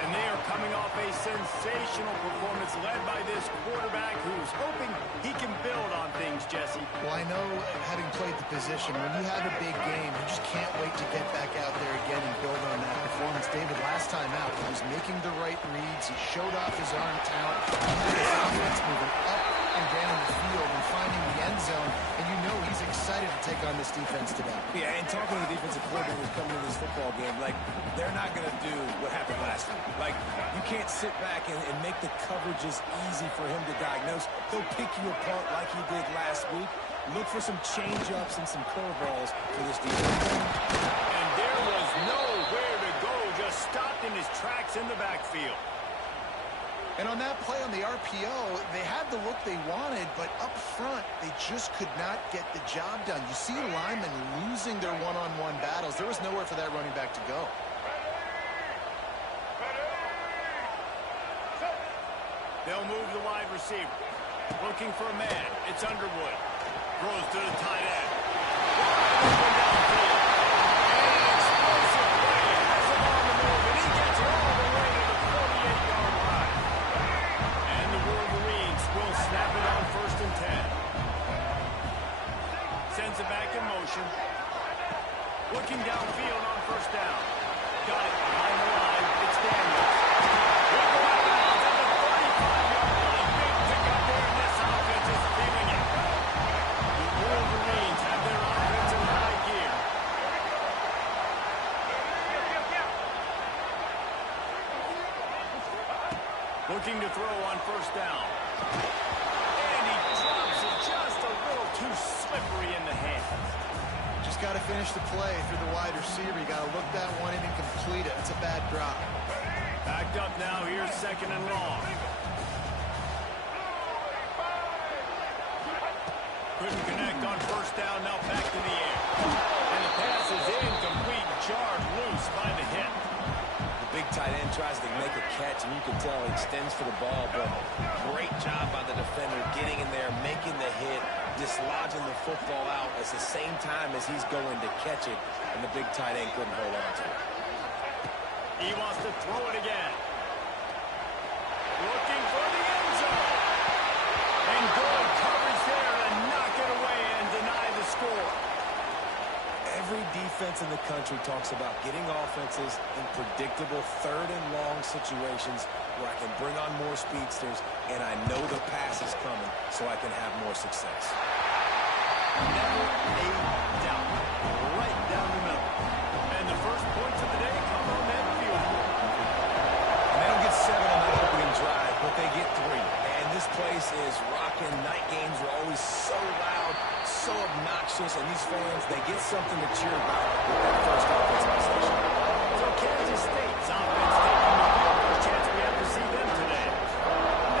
And they are coming off a sensational performance led by this quarterback who's hoping he can build on things, Jesse. Well, I know, having played the position, when you have a big game, you just can't wait to get back out there again and build on that performance. David, last time out, he was making the right reads. He showed off his arm talent. He had his offense moving up and down the field and finding the end zone. And you know he's excited to take on this defense today. Yeah, and talking to the defensive coordinators coming into this football game, like, they're not going to do what happened last week. Like, you can't sit back and make the coverages easy for him to diagnose. He'll pick you apart like he did last week. Look for some change-ups and some curveballs for this defense. And there was nowhere to go, just stopped in his tracks in the backfield. And on that play on the RPO, they had the look they wanted, but up front, they just could not get the job done. You see linemen losing their one-on-one battles. There was nowhere for that running back to go. They'll move the wide receiver. Looking for a man. It's Underwood. Throws to the tight end. Open downfield. And an explosive play. Has him on the move, and he gets all the way to the 48-yard line. And the Wolverines will snap it on 1st and 10. Sends it back in motion. Looking downfield on 1st down. Got it behind the line. It's Daniels. Will go out of bounds at the 35-yard line. Big pickup there, and this offense is feeling it. The Wolverines have their offense in high gear. Looking to throw on 1st down. And he drops it just a little too slippery in the hands. Just got to finish the play through the wide receiver. You got to look that one in and complete it. It's a bad drop. Backed up now. Here's 2nd and long. Couldn't connect on 1st down. Now back to the air. And the pass is incomplete. Jarred loose by the hit. The big tight end tries to make a catch, and you can tell he extends for the ball, but great job by the defender getting in there, making the hit, dislodging the football out at the same time as he's going to catch it, and the big tight end couldn't hold on to it. He wants to throw it again. Looking for the end zone. And good coverage there and knock it away and deny the score. Every defense in the country talks about getting offenses in predictable 3rd and long situations where I can bring on more speedsters and I know the pass is coming so I can have more success. Never a doubt. Right down the middle. And the first points of the day come on that field goal. And they don't get 7 on the opening drive, but they get 3. And this place is rocking. Night games are always so loud, so obnoxious, and these fans, they get something to cheer about with that first offensive possession. So Kansas State's offense taking the field. First chance we have to see them today.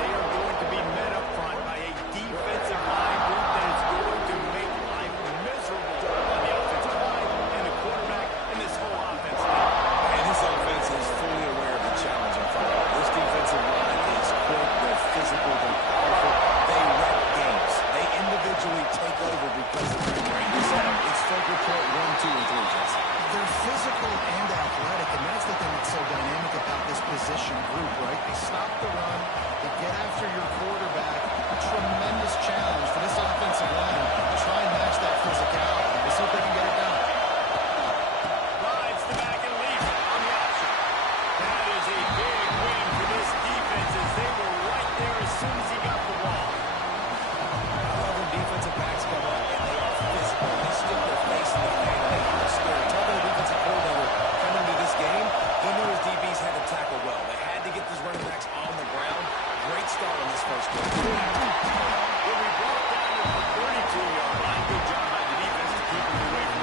They are going to be met up front by a defensive line group that is going to make life miserable on the offensive line and the quarterback and this whole offense. And this offense is fully aware of the challenge in front of them. This defensive line is quick, they're physical, they're powerful, they wreck games. They individually take over because of their greatness. It's focal point 1, 2, and 3, Jesse. They're physical and athletic, and that's the thing that's so dynamic about this position group, right? They stop the run, they get after your quarterback. A tremendous challenge for this offensive line to try and match that physicality. Let's see if they can get it done. Rides the back and leaves it on the option. That is a big win for this defense as they were right there as soon as he got the ball. I love when defensive backs come up and they are physical. They stick their face in the fan and they are scared. Talking to the defensive coordinator coming into this game, he knew his DBs had to tackle well. They had to get these running backs on the ground. Great start on this first game. Will be brought down to the 32-yard line. Good job by the defense to keep him away from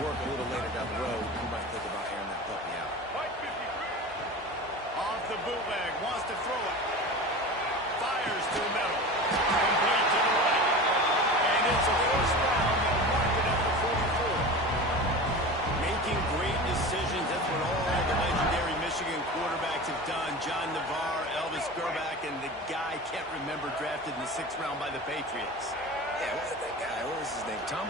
work a little later down the road, you might think about airing that puppy out. Off the bootleg, wants to throw it. Fires to the middle. Complete to the right. And it's a first down. They'll mark it at the 44. Making great decisions. That's what all the legendary Michigan quarterbacks have done. John Navarre, Elvis Grbac, and the guy can't remember drafted in the 6th round by the Patriots. Yeah, what that guy? What was his name? Tom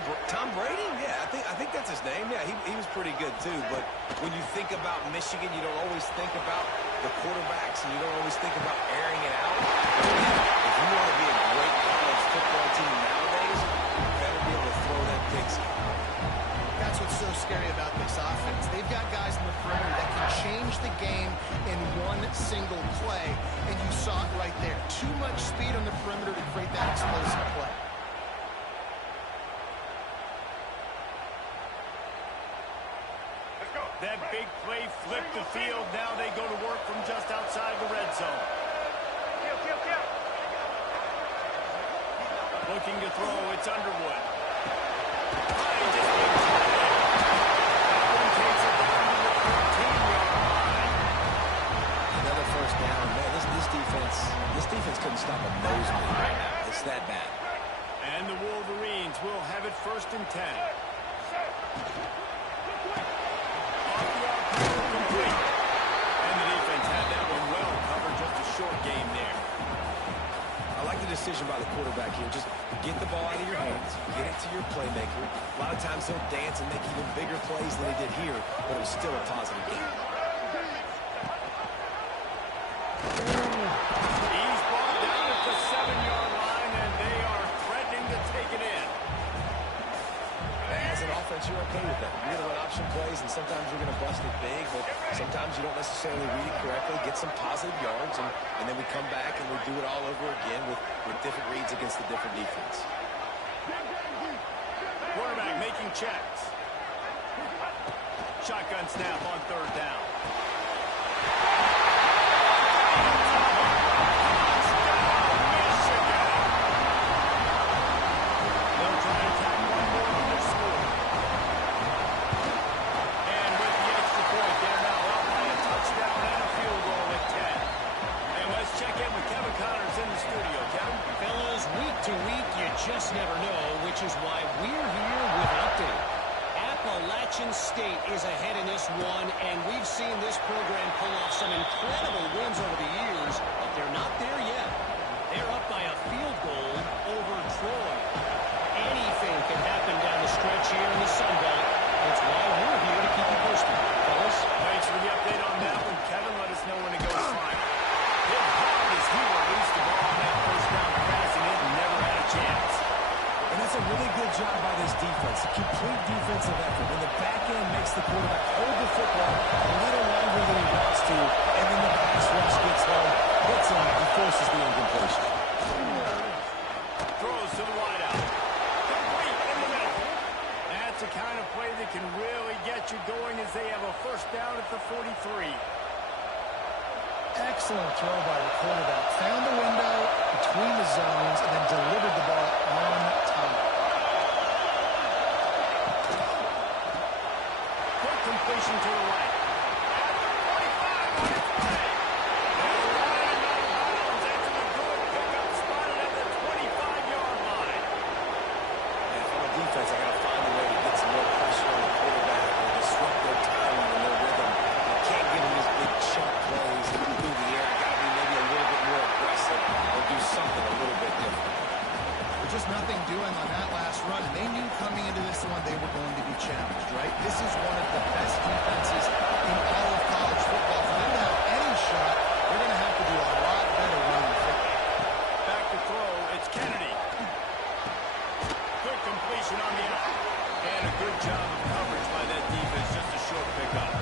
Brady? Yeah, I think that's his name. Yeah, he was pretty good too. But when you think about Michigan, you don't always think about the quarterbacks, and you don't always think about airing it out. If you want to be a great college football team nowadays, you better be able to throw that pixie. That's what's so scary about this offense. They've got guys in the perimeter that can change the game in one single play, and you saw it right there. Too much speed on the perimeter to create that explosive play. That big play flipped the field. Now they go to work from just outside the red zone. Looking to throw, it's Underwood. Another first down. Man, this defense couldn't stop a nosebleed right now. It's that bad. And the Wolverines will have it 1st and 10. Complete. And the defense had that one well covered. Just a short game there. I like the decision by the quarterback here. Just get the ball out of your hands. Get it to your playmaker. A lot of times he'll dance and make even bigger plays than he did here, but it was still a positive game. He's brought down at the 7-yard line, and they are threatening to take it in. As an offense, you're okay with that. You're going to run option plays, and sometimes you're going to bust it big, but sometimes you don't necessarily read it correctly, get some positive yards, and then we come back and we do it all over again with different reads against the different defense. Quarterback making checks. Shotgun snap on 3rd down. Just never know, which is why we're here with an update. Appalachian State is ahead in this one, and we've seen this program pull off some incredible wins over the years, but they're not there yet. They're up by a field goal over Troy. Anything can happen down the stretch here in the Sun Belt. That's why we're here to keep you posted. Fellas? Thanks for the update on that one, Kevin. Let us know when it goes fine. Hit hard as he released the ball on that 1st down pass, and it never had a chance. And that's a really good job by this defense. A complete defensive effort. When the back end makes the quarterback hold the football a little longer than he wants to, and then the pass rush gets home, hits him, and forces the incompletion. Throws to the wideout. Complete in the middle. That's the kind of play that can really get you going as they have a 1st down at the 43. Excellent throw by the quarterback. Found the window between the zones and then delivered the ball on time. Quick completion to the right. At the 45 on its way. They're running out of bounds after the good pickup spotted at the 25-yard line. And from a defense, I got to find a way to get some more pressure on the quarterback or disrupt their timing and their rhythm. I can't give them these big chunk plays through the air. I got to be maybe a little bit more aggressive or do something a little bit different. With just nothing doing on that last run, and they knew coming into this one they were going to be challenged, right? This is one of the best defenses in all of college football. For them to have any shot, they're going to have to do a lot better running football. Back to throw, it's Kennedy. Quick completion on the out. And a good job of coverage by that defense, just a short pickup.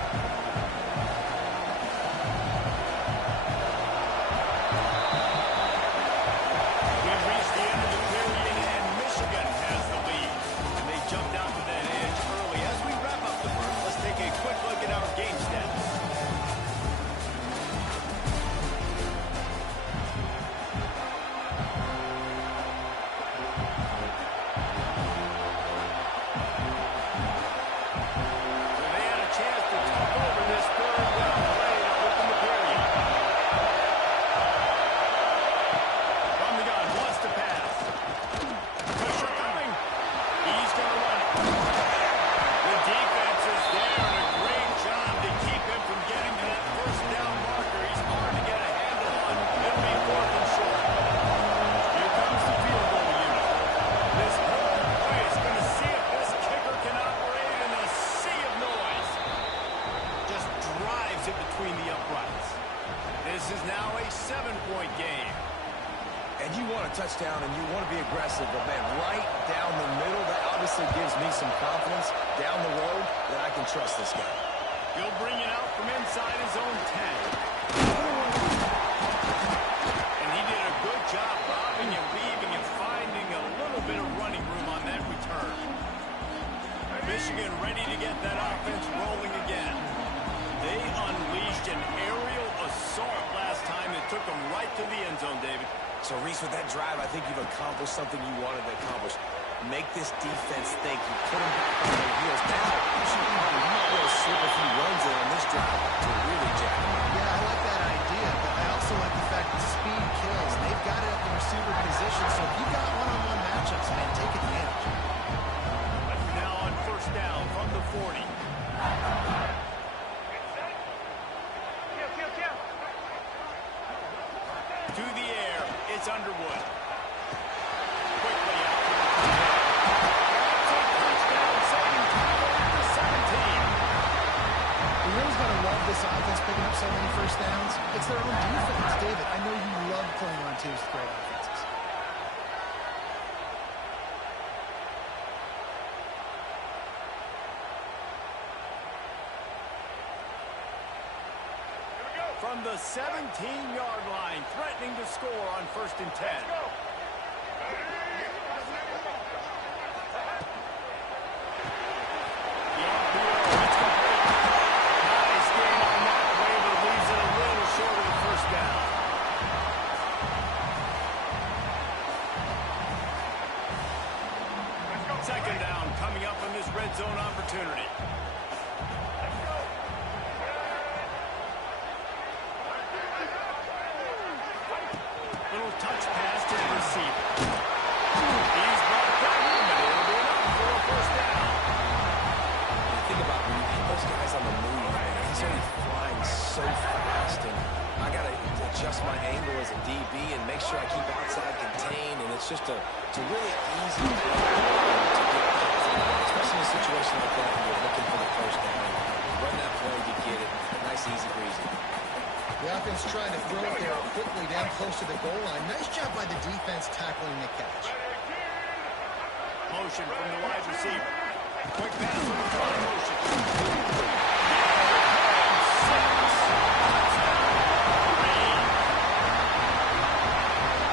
We've reached the end of the period, and Michigan has the lead. And they jumped out to that edge early. As we wrap up the first, let's take a quick look at our game stats. impressive. But, man, right down the middle, that obviously gives me some confidence down the road that I can trust this guy. He'll bring it out from inside his own 10. And he did a good job bobbing and weaving and finding a little bit of running room on that return. Michigan ready to get that offense rolling again. They unleashed an aerial assault last time that took them right to the end zone, David. So, Reese, with that drive, I think you've accomplished something you wanted to accomplish. Make this defense think. You put them back on their heels. Now, you might be able to slip a few runs in on this drive to really jack them up. Yeah, I like that idea, but I also like the fact that speed kills. They've got it at the receiver position, so if you've got one-on-one matchups, man, take advantage. Now on first down from the 40. To the air, it's Underwood. Quickly out to the touchdown, saving time at the 17. You always got to love this offense picking up so many first downs. It's their own defense. David, I know you love playing on teams with great offenses. From the 17-yard line, threatening to score on 1st and 10. The RPO, it's complete. Nice gain on that play, but leaves it a little short of the first down. Second down coming up in this red zone opportunity. Little touch pass to the receiver. He's brought down, but it'll be enough for a first down. You think about when you get those guys on the move, man, he's already flying so fast, and I got to adjust my angle as a DB and make sure I keep outside contained, and it's just a really easy play to get confident, especially in a situation like that when you're looking for the first down. Run that play, you get it. Nice, easy breezy. The offense trying to throw it there quickly down close to the goal line. Nice job by the defense tackling the catch. Motion from the wide receiver. Quick pass from the fly motion.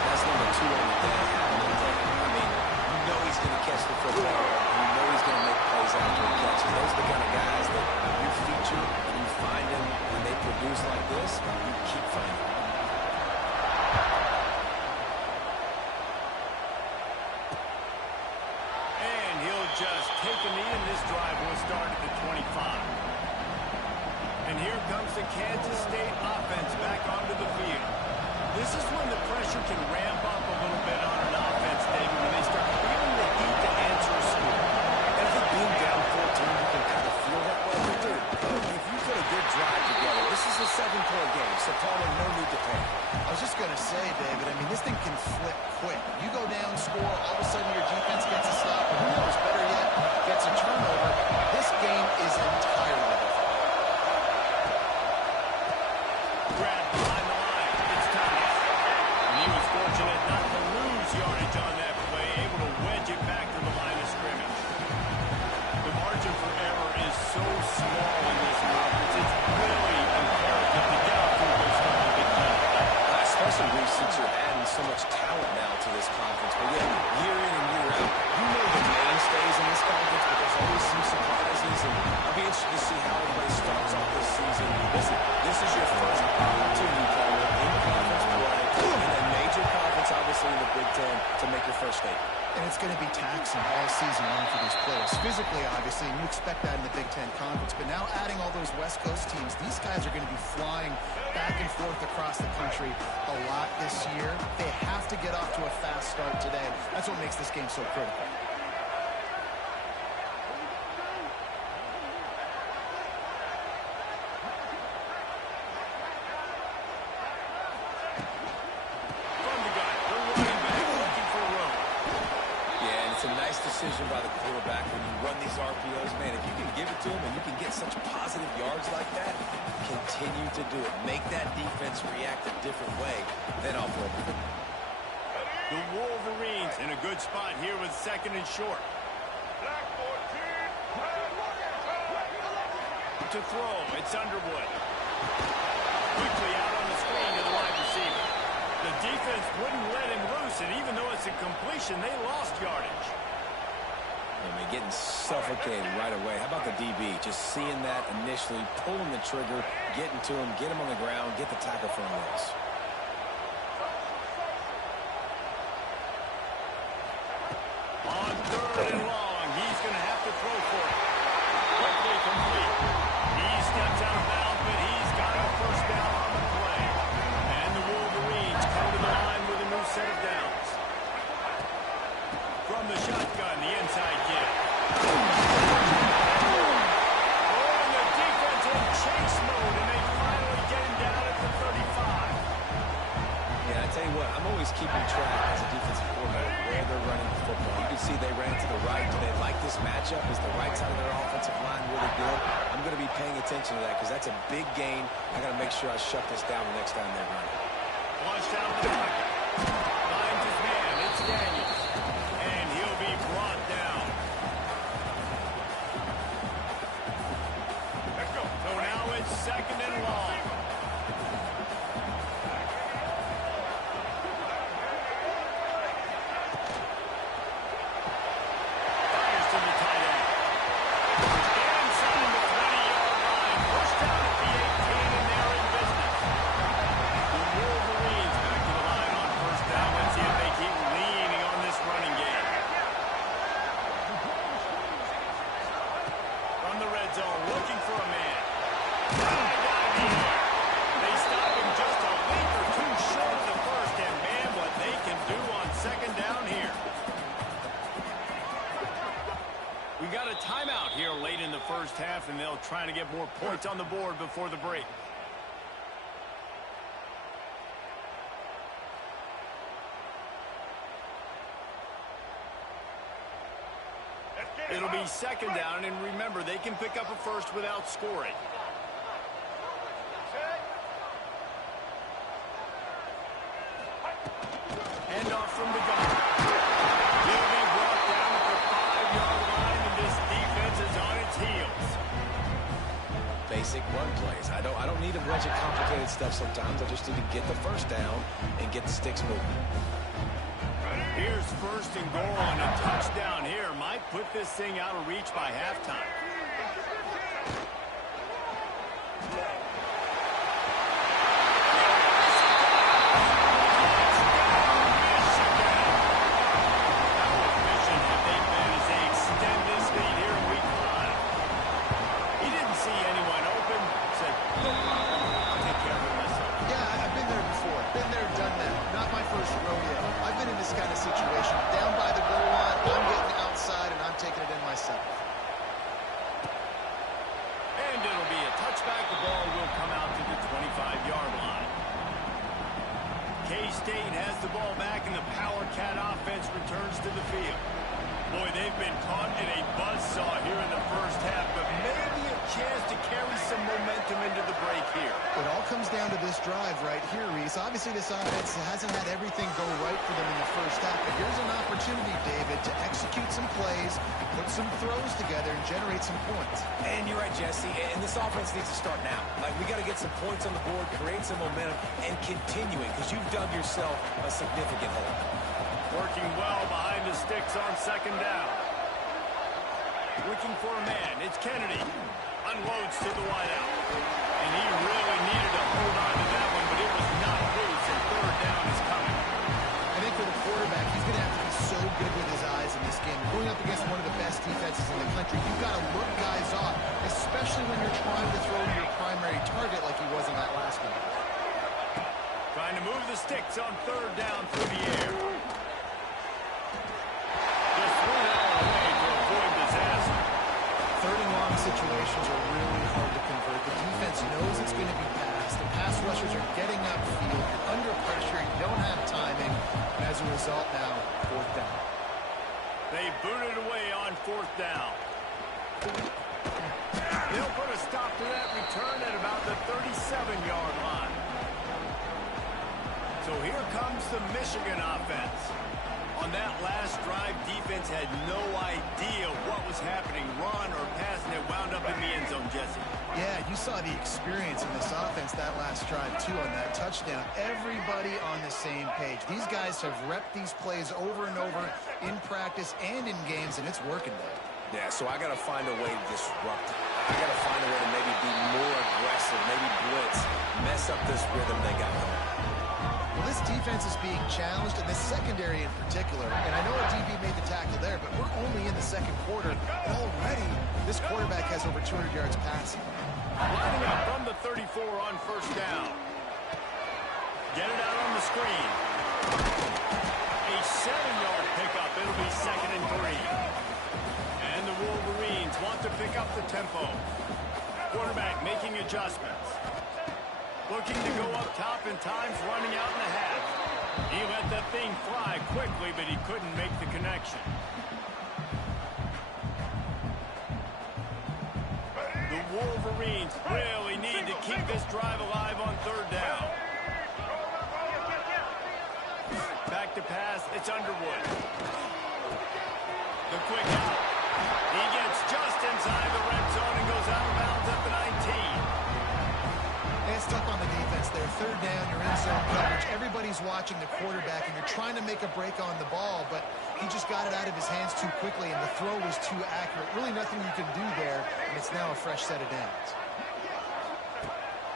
That's number 2 on the day. I mean, you know he's going to catch the football. You know he's going to make plays after he catches. Those are the kind of guys that you feature and you find them when they produce like this, you keep finding them. And he'll just take a knee, and this drive will start at the 25. And here comes the Kansas State offense back onto the field. This is when the pressure can ramp up a little bit on an offense, David, when they start feeling the heat to answer a score. And I think being down 14, you can kind of feel that way. But dude, if you put a good drive together, this is a 7-point game, so Palmer, no need to panic. I was just going to say, David, I mean, this thing can flip quick. You go down, score, all of a sudden your defense gets a stop, or who knows, better yet, gets a turnover. This game is entirely different. Grab behind the line. It's Thomas. And he was fortunate not to lose yardage on that play, able to wedge it back to the line of scrimmage. The margin for error is so small in this conference. It's really imperative to get up to those couple big games. Especially since you're adding so much talent now to this conference. But yeah, year in and year out, you know the mainstays in this conference, but there's always some surprises, and I'll be interested to see how everybody starts off this season. Listen, this is your first opportunity, Palmer, in conference play, in a major conference, obviously in the Big Ten, to make your first statement. And it's going to be taxing all season long for these players. Physically, obviously, and you expect that in the Big Ten Conference. But now adding all those West Coast teams, these guys are going to be flying back and forth across the country a lot this year. They have to get off to a fast start today. That's what makes this game so critical. Decision by the quarterback when you run these RPOs, man, if you can give it to him and you can get such positive yards like that, continue to do it. Make that defense react a different way than off-road. The Wolverines in a good spot here with second and short. To throw, it's Underwood. Quickly out on the screen to the wide receiver. The defense wouldn't let him loose, and even though it's a completion, they lost yardage. I mean, getting suffocated right away. How about the DB? Just seeing that initially, pulling the trigger, getting to him, get him on the ground, get the tackle for a loss. On third and long, he's going to have to throw for it. Quickly complete. He steps out of bounds, but he's got a first down on the play. And the Wolverines come to the line with a new set of downs. From the shotgun, the inside give. Oh, and the defense in chase mode, and they finally get him down at the 35. Yeah, I tell you what, I'm always keeping track as a defensive coordinator where they're running the football. You can see they ran to the right. Do they like this matchup? Is the right side of their offensive line really good? I'm going to be paying attention to that because that's a big gain. I got to make sure I shut this down the next time they run it. Launched out of the pocket. Finds his man. It's Daniels. And he'll be brought down. So now it's second and long. Fires to the tight end. Inside the 20-yard line. Pushed out at the 18, and they're in business. The Wolverines back to the line on first down. Let's see if they keep leaning on this running game. From the red zone, looking for a man. High down the air. They stop him just a leap or two short of the first, and man, what they can do on second down here. We got a timeout here late in the first half, and they'll try to get more points on the board before the break. It'll be second down, and remember, they can pick up a first without scoring. Handoff from the gun. He'll be brought down at the 5-yard line, and this defense is on its heels. Basic run plays. I don't need a bunch of complicated stuff sometimes. I just need to get the first down and get the sticks moving. Here's first and goal, and a touchdown here might put this thing out of reach by halftime. KState has the ball back, and the Power Cat offense returns to the field. Boy, they've been caught in a buzzsaw here in the first half, but maybe a chance to carry some momentum into the break here. It all comes down to this drive right here, Reese. Obviously, this offense hasn't had everything go right for them in the first half, but here's an opportunity, David, to execute some plays, put some throws together, and generate some points. And you're right, Jesse, and this offense needs to start now. Like, we got to get some points on the board, create some momentum, and continuing, because you've dug yourself a significant hole. Working well behind the sticks on second down. Looking for a man. It's Kennedy. Unloads to the wideout. And he really needed to hold on to that one, but it was not loose, and third down is coming. I think for the quarterback, he's going to have to be so good with his eyes in this game. Going up against one of the best defenses in the country, you've got to look guys off, especially when you're trying to throw to your primary target like he was in that last one. Trying to move the sticks on third down through the air. Just threw that one away to avoid disaster. Third and long situations are really hard to convert. The defense knows it's going to be passed. The pass rushers are getting upfield. You're under pressure. You don't have timing. And as a result now, fourth down. They booted away on fourth down. They'll put a stop to that return at about the 37-yard line. So here comes the Michigan offense. On that last drive, defense had no idea what was happening. Run or pass, and it wound up in the end zone, Jesse. Yeah, you saw the experience in this offense that last drive, too, on that touchdown. Everybody on the same page. These guys have repped these plays over and over in practice and in games, and it's working there. Yeah, so I got to find a way to disrupt it. I got to find a way to maybe be more aggressive, maybe blitz, mess up this rhythm they got going. Well, this defense is being challenged, and the secondary in particular. And I know a DB made the tackle there, but we're only in the second quarter, and already this quarterback has over 200 yards passing. Lining up from the 34 on first down. Get it out on the screen. A 7-yard pickup. It'll be 2nd and 3. And the Wolverines want to pick up the tempo. Quarterback making adjustments. Looking to go up top, and time's running out in the half. He let that thing fly quickly, but he couldn't make the connection. The Wolverines really need to keep this drive alive on 3rd down. Back to pass, it's Underwood. The quick out. He gets just inside the red zone and goes out of bounds at the 19. It's tough on the defense there. 3rd down, you're in zone coverage. Everybody's watching the quarterback, and you're trying to make a break on the ball, but he just got it out of his hands too quickly, and the throw was too accurate. Really nothing you can do there, and it's now a fresh set of downs.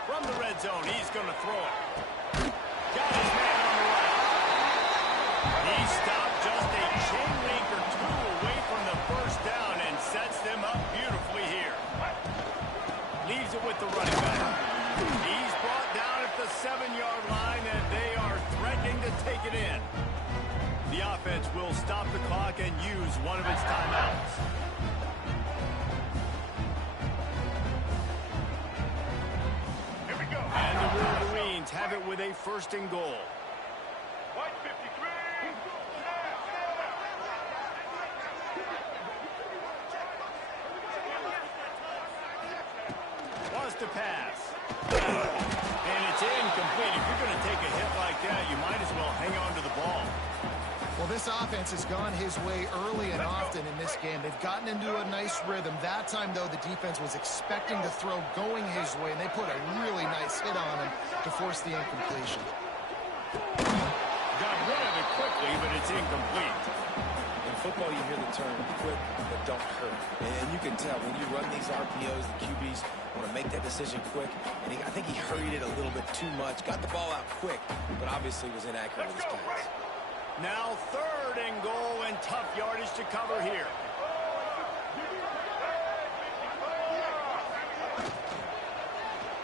From the red zone, he's going to throw it. Got his man on the right. He stopped just a chain link or two away from the first down and sets them up beautifully here. Leaves it with the running back. He's brought down at the 7-yard line, and they are threatening to take it in. The offense will stop the clock and use one of its timeouts. Here we go. And the Wolverines have it with a 1st and goal. White 53. Wants to pass. And it's incomplete. If you're going to take a hit like that, you might as well hang on to the ball. Well, this offense has gone his way early and often in this game. They've gotten into a nice rhythm. That time, though, the defense was expecting the throw going his way, and they put a really nice hit on him to force the incompletion. Got rid of it quickly, but it's incomplete. In football, you hear the term quick but don't hurt. And you can tell when you run these RPOs, the QBs want to make that decision quick. And I think he hurried it a little bit too much. Got the ball out quick, but obviously was inaccurate with his pass. Now 3rd and goal, and tough yardage to cover here.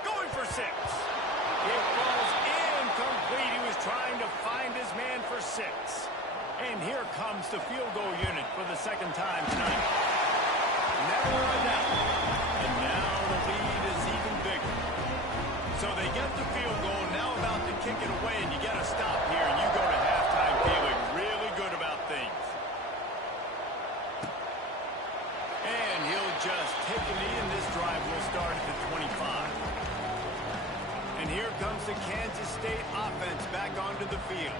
Going for 6. It falls incomplete. He was trying to find his man for 6. And here comes the field goal unit for the 2nd time tonight. Never a doubt. And now the lead is even bigger. So they get the field goal, now about to kick it away, and you get a stop here, and you go to halftime feeling really good about things. And he'll just take a knee, and this drive will start at the 25. And here comes the Kansas State offense back onto the field.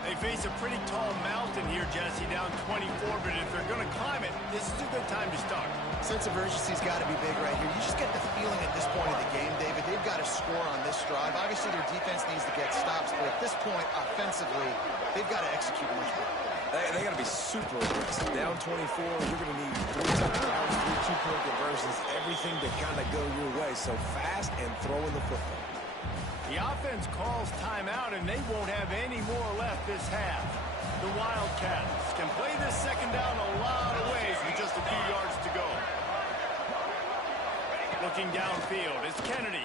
They face a pretty tall mountain here, Jesse, down 24, but if they're going to climb it, this is a good time to start. Sense of urgency's got to be big right here. You just get the feeling at this point of the game, David, they've got to score on this drive. Obviously, their defense needs to get stops, but at this point, offensively, they've got to execute much better. They got to be super aggressive. Down 24, you're going to need 3 touchdowns, 3 2-point conversions, everything to kind of go your way. So fast and throwing the football. The offense calls timeout, and they won't have any more left this half. The Wildcats can play this 2nd down a lot of ways with just a few yards to go. Looking downfield is Kennedy.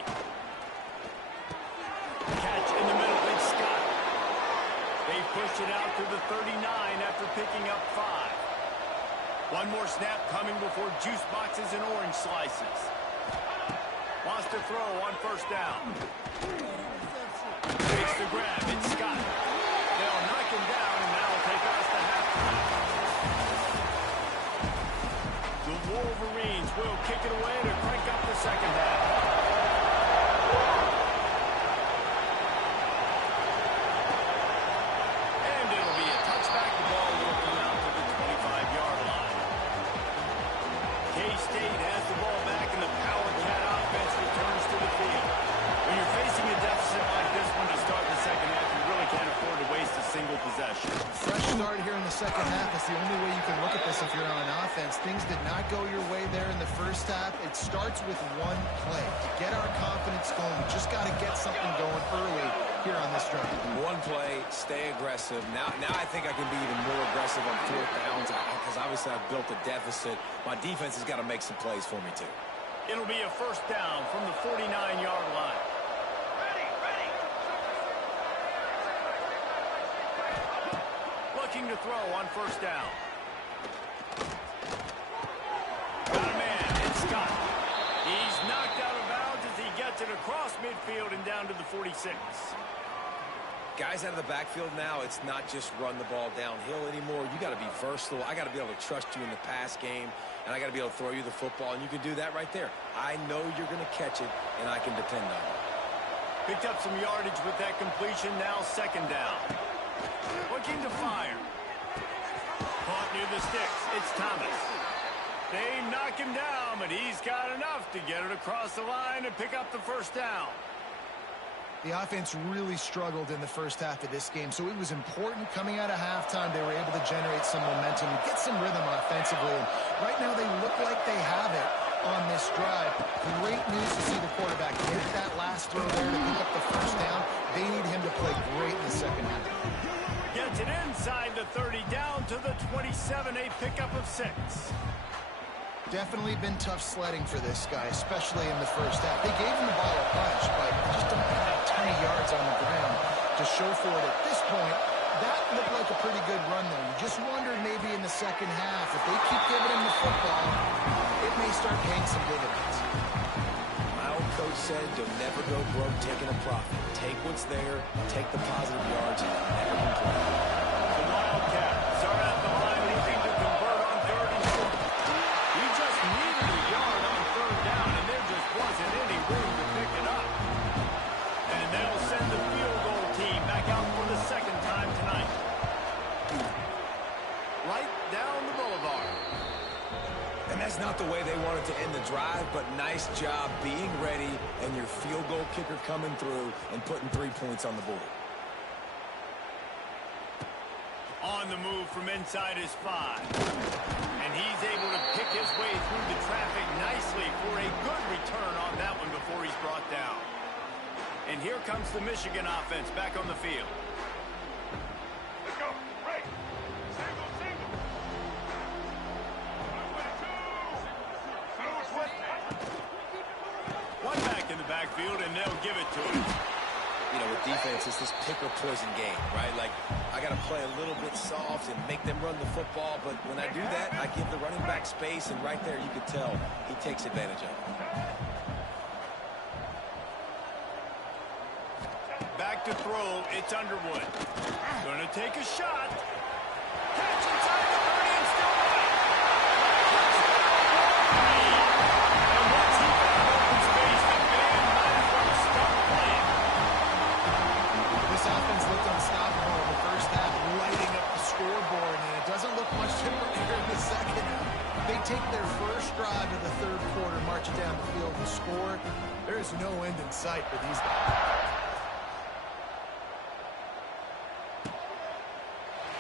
Catch in the middle, it's Scott. They push it out to the 39 after picking up 5. One more snap coming before juice boxes and orange slices. Wants to throw on 1st down. Takes the grab. It's Scott. They'll knock him down, and that'll take us to halftime. The Wolverines will kick it away to crank up the 2nd half. K-State has the ball back, and the Power Cat offense returns to the field. When you're facing a deficit like this one to start the second half, you really can't afford to waste a single possession. Fresh start here in the second half. That's the only way you can look at this if you're on offense. Things did not go your way there in the first half. It starts with one play. To get our confidence going, we just got to get something going early here on this drive. One play, stay aggressive. Now I think I can be even more aggressive on fourth downs because obviously I've built a deficit. My defense has got to make some plays for me too. It'll be a first down from the 49-yard line. Looking to throw on first down. Got a man, it's Scott. He's knocked out of bounds as he gets it across midfield and down to the 46. Guys out of the backfield now, it's not just run the ball downhill anymore. You got to be versatile. I got to be able to trust you in the pass game, and I got to be able to throw you the football, and you can do that right there. I know you're going to catch it, and I can depend on it. Picked up some yardage with that completion, now second down. Looking to fire. Caught near the sticks. It's Thomas. They knock him down, but he's got enough to get it across the line and pick up the first down. The offense really struggled in the first half of this game, so it was important coming out of halftime. They were able to generate some momentum and get some rhythm offensively. And right now they look like they have it on this drive. Great news to see the quarterback hit that last throw there to pick up the first down. They need him to play great in the second half. Gets it inside the 30, down to the 27, a pickup of 6. Definitely been tough sledding for this guy, especially in the first half. They gave him the ball a bunch, but just don't have a ton of yards on the ground to show for it at this point. That looked like a pretty good run there. You just wondered maybe in the second half, if they keep giving him the football, it may start paying some dividends. My old coach said, you'll never go broke taking a profit. Take what's there, take the positive yards, and never complain. The Wildcats are at the line, looking to convert on third and short. He just needed a yard on third down, and there just wasn't any room to pick it up. And they'll send the field goal team back out for the second time tonight. Right down the boulevard. And that's not the way they wanted to end the drive, but nice job being ready and your field goal kicker coming through and putting 3 points on the board. On the move from inside his 5. And he's able to pick his way through the traffic nicely for a good return on that one before he's brought down. And here comes the Michigan offense back on the field. Let's go. Break. Single, single. One back in the backfield, and they'll give it to him. You know, with defense, it's this pick or poison game, right? Like, I got to play a little bit soft and make them run the football, but when I do that, I give the running back space, and right there you can tell he takes advantage of it. Back to throw, it's Underwood. Gonna take a shot. Catch inside the 30 and still right. And once he found open space, the band might as well start playing. This offense looked unstoppable in the first half, lighting up the scoreboard, and it doesn't look much different here in the second half. They take their first drive of the third quarter, march it down the field and score. There is no end in sight for these guys.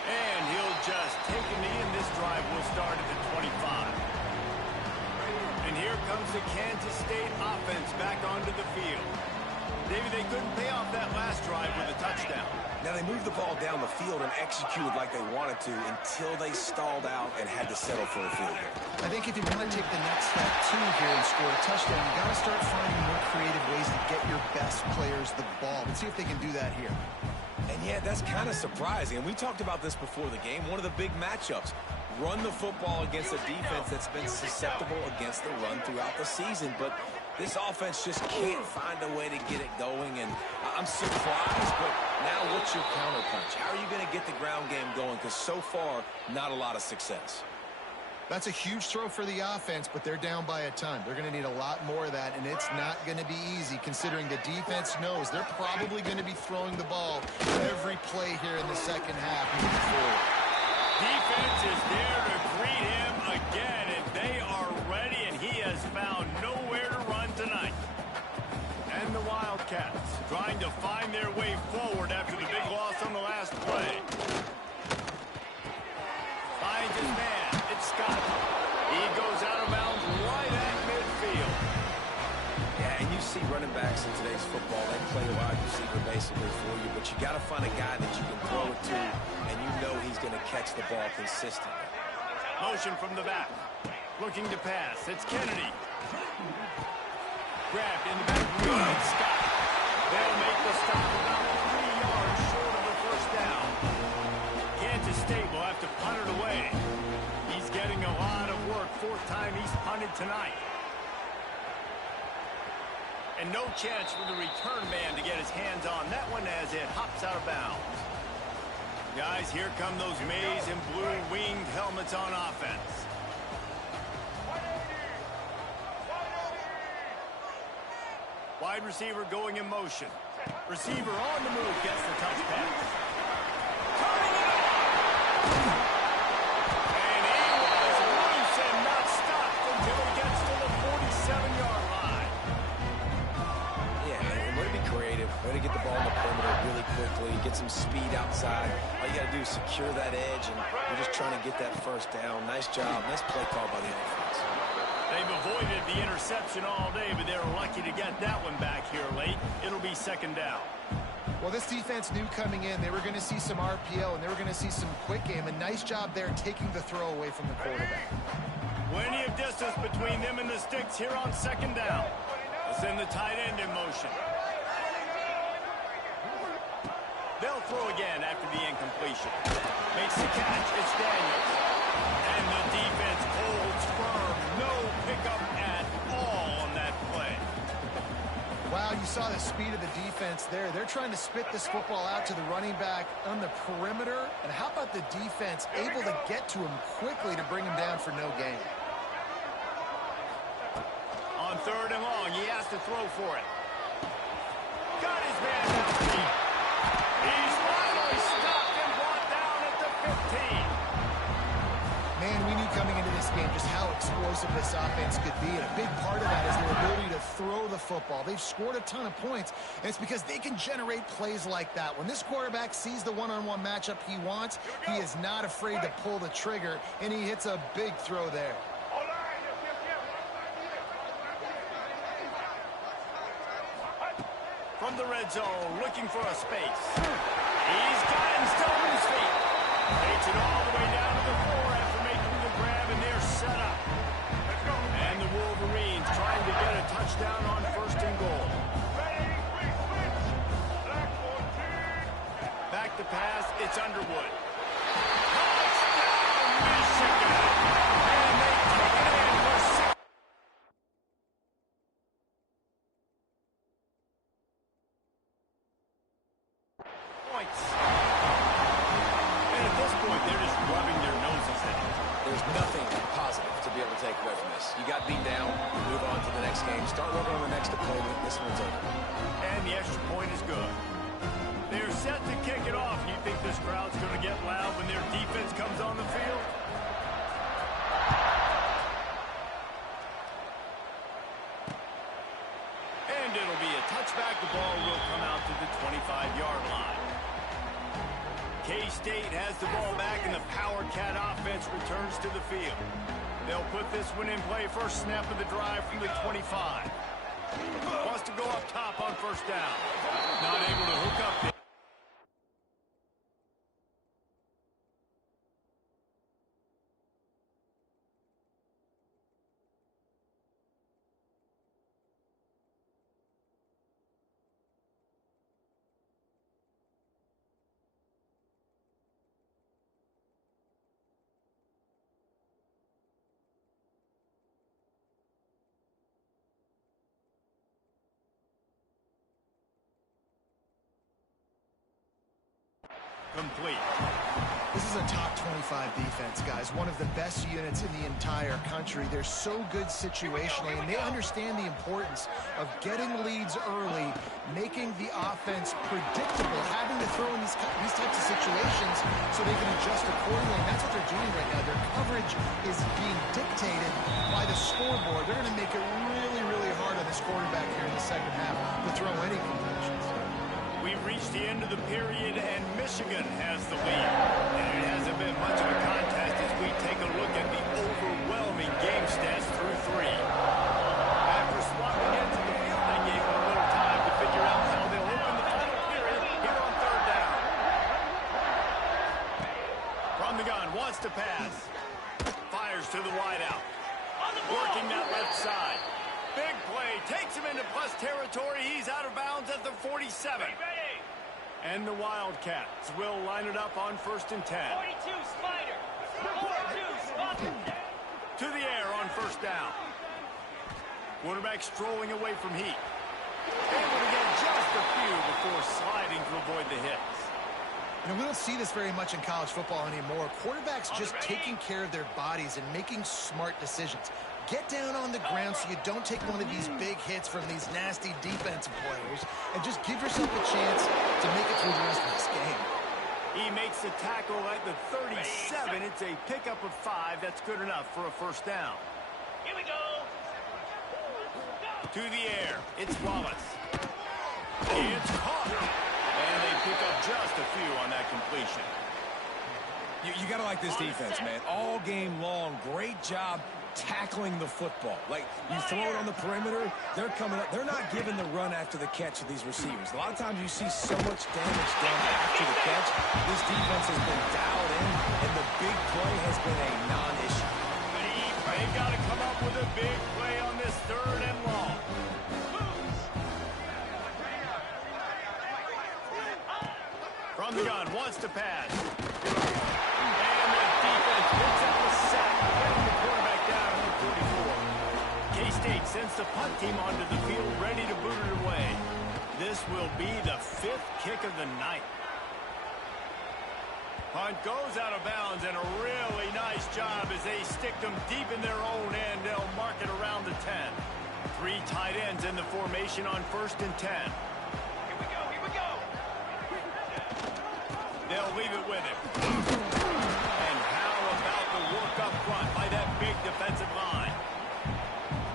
And he'll just take a knee, and this drive will start at the 25. And here comes the Kansas State offense back onto the field. David, they couldn't pay off that last drive with a touchdown. Now, they moved the ball down the field and executed like they wanted to until they stalled out and had to settle for a field goal. I think if you want to take the next step, too, here and score a touchdown, you got to start finding more creative ways to get your best players the ball. Let's see if they can do that here. And, yeah, that's kind of surprising. And we talked about this before the game. One of the big matchups. Run the football against a defense that's been susceptible against the run throughout the season. But this offense just can't find a way to get it going. And I'm surprised, but now what's your counterpunch? How are you going to get the ground game going? Because so far, not a lot of success. That's a huge throw for the offense, but they're down by a ton. They're going to need a lot more of that, and it's not going to be easy considering the defense knows they're probably going to be throwing the ball every play here in the second half moving forward. Defense is there to greet him again, and they are ready their way forward after the big loss on the last play. Finds his man. It's Scott. He goes out of bounds right at midfield. Yeah, and you see running backs in today's football, they play wide receiver basically for you, but you got to find a guy that you can throw it to, and you know he's going to catch the ball consistently. Motion from the back. Looking to pass. It's Kennedy. Grabbed in the back. It's Scott. They'll make the stop about 3 yards short of the first down. Kansas State will have to punt it away. He's getting a lot of work. 4th time he's punted tonight. And no chance for the return man to get his hands on that one as it hops out of bounds. Guys, here come those maize and blue winged helmets on offense. Wide receiver going in motion. Receiver on the move gets the touch pass. Turning it up! And he was loose and not stopped until he gets to the 47-yard line. Yeah, and way to be creative. Way to get the ball in the perimeter really quickly. Get some speed outside. All you got to do is secure that edge, and you're just trying to get that first down. Nice job. Nice play call by the offense. They've avoided the interception all day, but they're lucky to get that one back here late. It'll be 2nd down. Well, this defense knew coming in they were going to see some RPO and they were going to see some quick game. A nice job there taking the throw away from the quarterback. Plenty of distance between them and the sticks here on 2nd down. Let's send the tight end in motion. They'll throw again after the incompletion. Makes the catch. It's Daniels. And the defense holds firm. No pickup at all on that play. Wow, you saw the speed of the defense there. They're trying to spit this football out to the running back on the perimeter. And how about the defense able to get to him quickly to bring him down for no gain? On 3rd and long, he has to throw for it. Got his man downfield. He's finally stopped and brought down at the 15. Man, we knew coming into this game just how explosive this offense could be, and a big part of that is their ability to throw the football. They've scored a ton of points, and it's because they can generate plays like that. When this quarterback sees the one-on-one matchup he wants, he is not afraid to pull the trigger, and he hits a big throw there. From the red zone, looking for a space. He's got him still on his feet. Takes it all the way down to the floor after making the grab, and they're set up. And the Wolverines trying to get a touchdown on 1st and goal. Back to pass, it's Underwood. Touchdown, Michigan! And they take it in for 6 points. And at this point, they're just rubbing their noses in it. There's nothing positive to be able to take away from this. You got beat down, move on to the next game, start working on the next opponent. This one's over. And the extra point is good. They're set to kick it off. You think this crowd's going to get loud when their defense comes on the field? And it'll be a touchback. The ball will come out to the 25-yard line. K-State has the ball back, and the Power Cat offense returns to the field. They'll put this one in play. First snap of the drive from the 25. Wants to go up top on 1st down. Not able to hook up there. Complete. This is a top 25 defense, guys. One of the best units in the entire country. They're so good situationally, and they understand the importance of getting leads early, making the offense predictable, having to throw in these types of situations so they can adjust accordingly. And that's what they're doing right now. Their coverage is being dictated by the scoreboard. They're going to make it really, really hard on this quarterback here in the 2nd half to throw any completions. We've reached the end of the period, and Michigan has the lead. And it hasn't been much of a contest as we take a look at the overwhelming game stats through 3. After swapping into the field, they gave them a little time to figure out how they'll open the final period here on 3rd down. From the gun, wants to pass. Fires to the wideout. Working that left side. Big play, takes him into plus territory. He's out of bounds at the 47. And the Wildcats will line it up on 1st and 10. 42 Spider. 42 Spider. To the air on 1st down. Quarterback strolling away from heat. Able to get just a few before sliding to avoid the hits. You know, we don't see this very much in college football anymore. Quarterbacks just taking care of their bodies and making smart decisions. Get down on the ground so you don't take one of these big hits from these nasty defensive players and just give yourself a chance to make it through the rest of this game. He makes the tackle at the 37. It's a pickup of 5. That's good enough for a 1st down. Here we go. To the air. It's Wallace. It's caught. And they pick up just a few on that completion. You got to like this defense, man. All game long, great job tackling the football. Like, you throw it on the perimeter, they're coming up. They're not giving the run after the catch of these receivers. A lot of times you see so much damage done after the catch. This defense has been dialed in, and the big play has been a non-issue. They've got to come up with a big play on this 3rd and long. From the gun, wants to pass. And the defense picks up the sack, getting the quarterback down at the 44. K-State sends the punt team onto the field, ready to boot it away. This will be the 5th kick of the night. Punt goes out of bounds, and a really nice job as they stick them deep in their own end. They'll mark it around the 10. 3 tight ends in the formation on 1st and 10. Here we go. Here we go. They'll leave it with him. And how about the work up front by that big defensive line?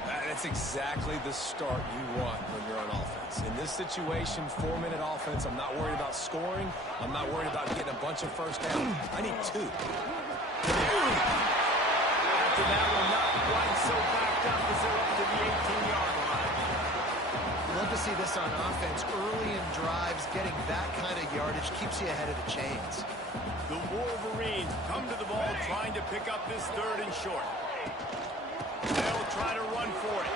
That's exactly the start you want when you're on offense. In this situation, 4-minute offense, I'm not worried about scoring. I'm not worried about getting a bunch of 1st downs. I need 2. After that one, not quite so backed up as they're up to the 18-yard line. Love to see this on offense. Early in drives, getting that kind of yardage keeps you ahead of the chains. The Wolverines come to the ball trying to pick up this 3rd and short. They'll try to run for it.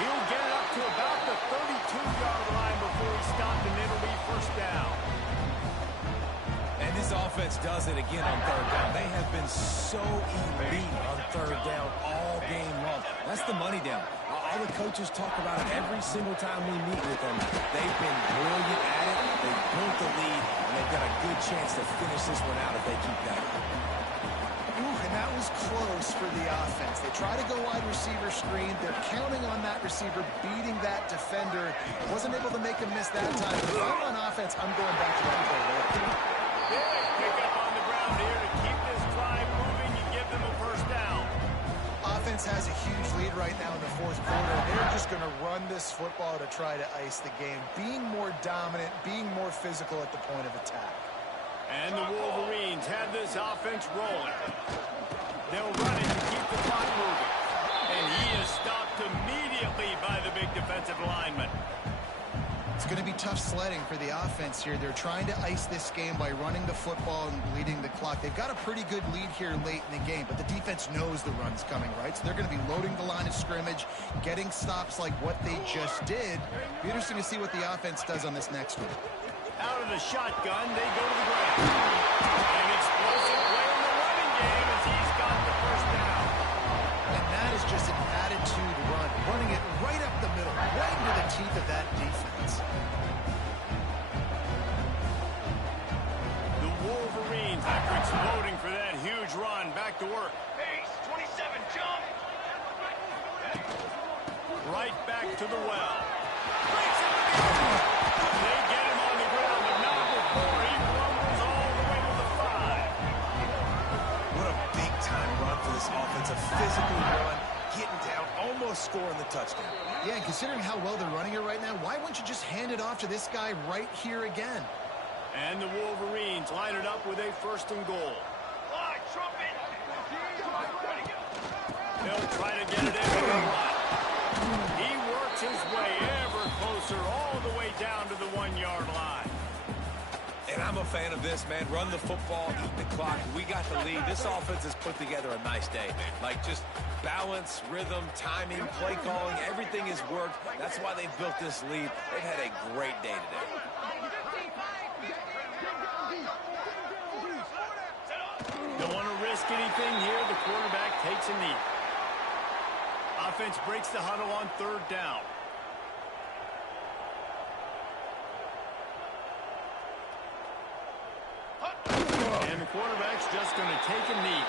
He'll get it up to about the 32-yard line before he's stopped, and it'll be 1st down. And this offense does it again on 3rd down. They have been so elite on 3rd down all game long. That's the money down. All the coaches talk about it every single time we meet with them. They've been brilliant at it. They've built the lead, and they've got a good chance to finish this one out if they keep that up. And that was close for the offense. They try to go wide receiver screen. They're counting on that receiver beating that defender. Wasn't able to make him miss that time. But if I'm on offense, I'm going back to that play later. Big pickup on the ground here to keep this drive moving and give them a 1st down. Offense has a huge lead right now in the 4th quarter. They're just going to run this football to try to ice the game. Being more dominant, being more physical at the point of attack. And the Wolverines have this offense rolling. They'll run it to keep the clock moving. And he is stopped immediately by the big defensive lineman. It's going to be tough sledding for the offense here. They're trying to ice this game by running the football and leading the clock. They've got a pretty good lead here late in the game, but the defense knows the run's coming, right? So they're going to be loading the line of scrimmage, getting stops like what they just did. Be interesting to see what the offense does on this next one. Out of the shotgun, they go to the ground. An explosive play in the running game as he's got the 1st down. And that is just an attitude run, running it right up the middle, right into the teeth of that defense. The Wolverines, after exploding for that huge run, back to work. Pace, 27, jump. Right back to the well. Breaks it with the They get him on the ground, but not before he rumbles all the way to the 5. What a big-time run for this offense. A physical run. getting down, almost scoring the touchdown. Yeah, and considering how well they're running it right now, why wouldn't you just hand it off to this guy right here again? And the Wolverines line it up with a 1st and goal. Line, trumpet. Ready to go. They'll try to get it in with a run. He works his way ever closer all the way down to the 1-yard line. And I'm a fan of this, man. Run the football, eat the clock. We got the lead. This offense has put together a nice day, man. Like, just balance, rhythm, timing, play calling, everything has worked. That's why they've built this lead. They've had a great day today. Don't want to risk anything here. The quarterback takes a knee. Offense breaks the huddle on 3rd down. And the quarterback's just going to take a knee.